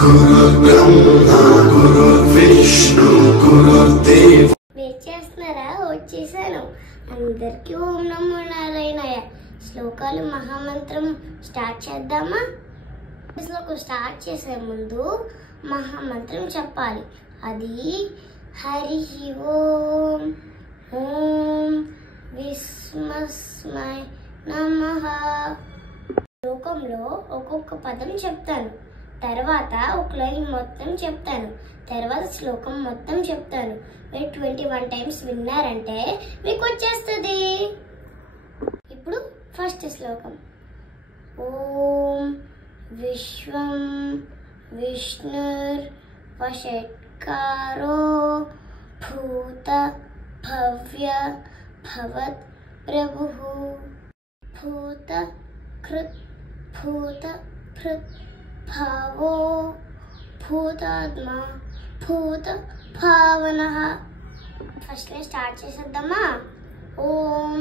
గురుర్బ్రహ్మ గురుర్విష్ణు గురుర్దేవ్. వెయిట్ చేస్తున్నారా? వచ్చేసాను. అందరికీ ఓం నమో నారాయణాయ. శ్లోకాలు మహామంత్రం స్టార్ట్ చేద్దామా? శ్లోకం స్టార్ట్ చేసే ముందు మహామంత్రం చెప్పాలి. అది హరి ఓం ఓం విస్మస్మై నమః. శ్లోకంలో ఒక్కొక్క పదం చెప్తాను, తర్వాత ఒక లైన్ మొత్తం చెప్తాను, తర్వాత శ్లోకం మొత్తం చెప్తాను. మీరు 21 టైమ్స్ విన్నారంటే మీకు వచ్చేస్తుంది. ఇప్పుడు ఫస్ట్ శ్లోకం. ఓం విశ్వం విష్ణుర్ వషట్కారో భూత భవ్య భవత్ ప్రభుః భూత కృత్ భూత భృత్ భావో భూతాత్మ భూత భావనః. ఫస్ట్ స్టార్ట్ చేసేద్దామా? ఓం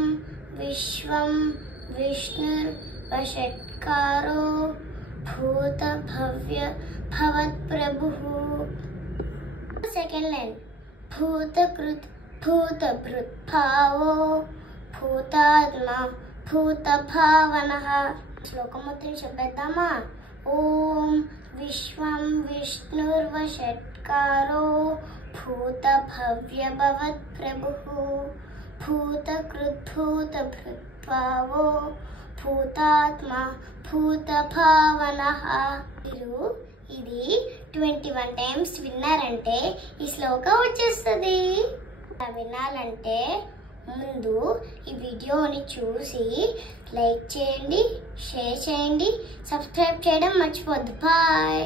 విశ్వం విష్ణుర్ వషట్కారో భూత భవ్య భవత్ ప్రభుః. Second line. భూత కృత్ భూత భృత్ భావో భూతాత్మ భూత భావనః. శ్లోకం మొత్తం చెప్పేద్దామా? ఓం విశ్వం విష్ణుర్వషట్కారో భూత భవ్య భవత్ ప్రభుః భూత కృత్ భూత భృత్ భావో భూతాత్మ భూత భావనః. మీరు ఇది 21 టైమ్స్ విన్నారంటే ఈ శ్లోకం వచ్చేస్తుంది. వినాలంటే ముందు ఈ వీడియోని చూసి లైక్ చేయండి, షేర్ చేయండి, సబ్స్క్రైబ్ చేయడం మర్చిపోద్దు. బాయ్.